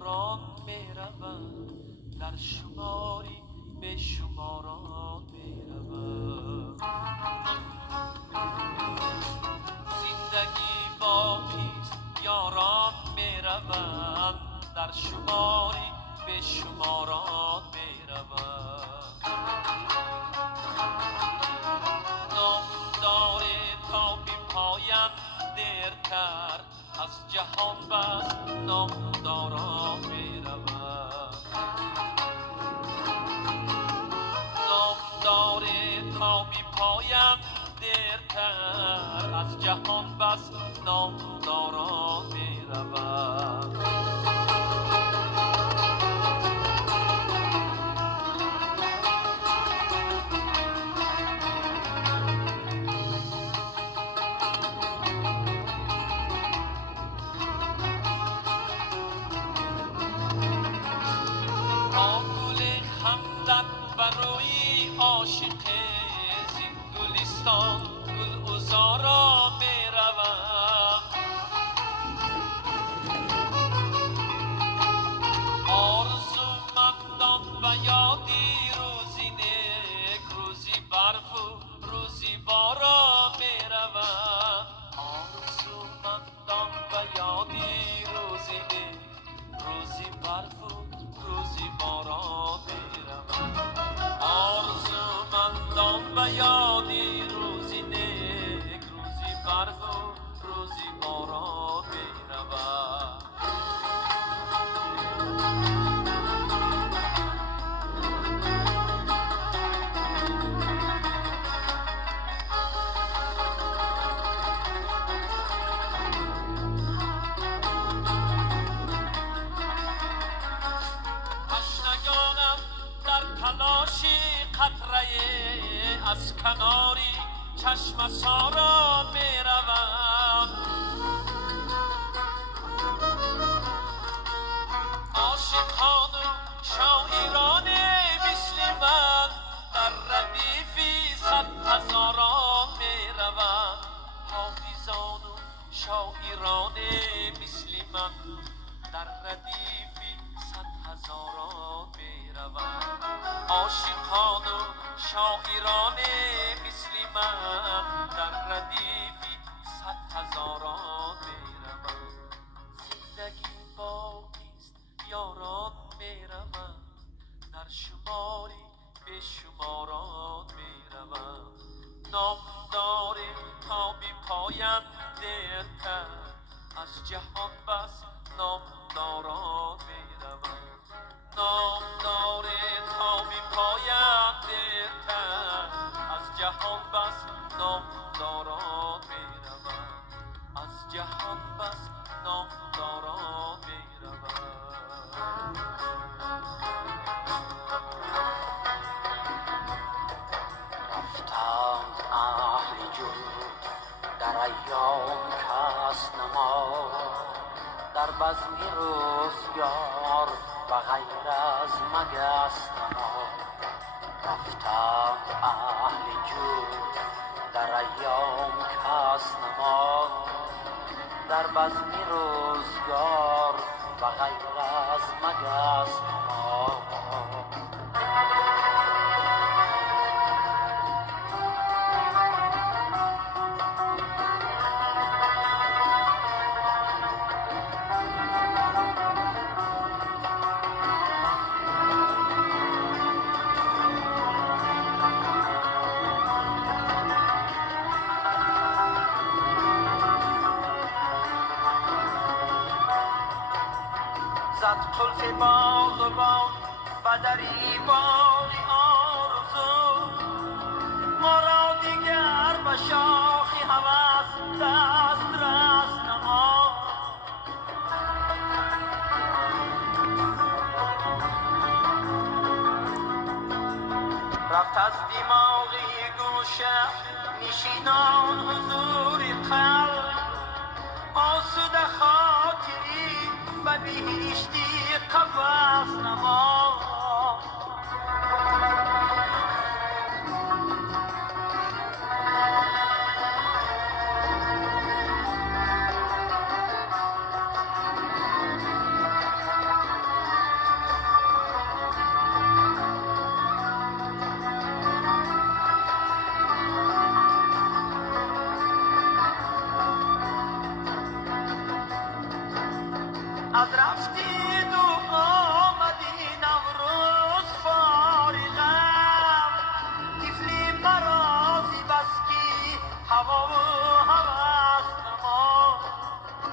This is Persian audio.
یاران میروند در شماری به شماران میروند. زندگی باقیست یاران میروند در شماری به شماران میروند. نام داره تا بی پایان دیرتر از جهان بس نامداران میروند. نام داره تا بی پایان دیرتر از جهان بس نامداران میروند. برای عاشق زین گلستان گل عذارا میروم. آرزومندان و یادی روزی نک روزی برف و روزی باران میروم. آرزومندان و یادی روزی نک روزی برف و روزی باران میروم. آرزومندان و یادی روزی نک روزی برف و روزی باران میروم. تشنگانم در تلاشی قطره از کناری چشم ساران میروم. عاشقان و شاعران مثل من در ردیفی صد هزاران میروم. حافظان و شاعران مثل من در ردیفی صد هزاران میروم. عاشقان و شاعران مثل من در ردیفی صد هزاران میروم. زندگی باقیست یاران میروند در شماری به شماران میروم. نام داره تا بی پایان دیرتر از جهان بس نامداران میروم. نام داره تا بی پایان دیرتر از جهان بس نامداران میروم. از جهان بس نامداران میروم. رفتند اهل جود در ایام کس نما در بزم روزگار و غیر از مگس نما. رفتند اهل جود در ایام کس نما در بزم روزگار و غیر از مگس نما. زد قلف باغبان و دری باغ آرزو ما را دیگر به شاخی هوس دست رس نما. رفت از دماغی گوشه نشینان حضور قلب آسوده خاطری و بهشتی قفس نما.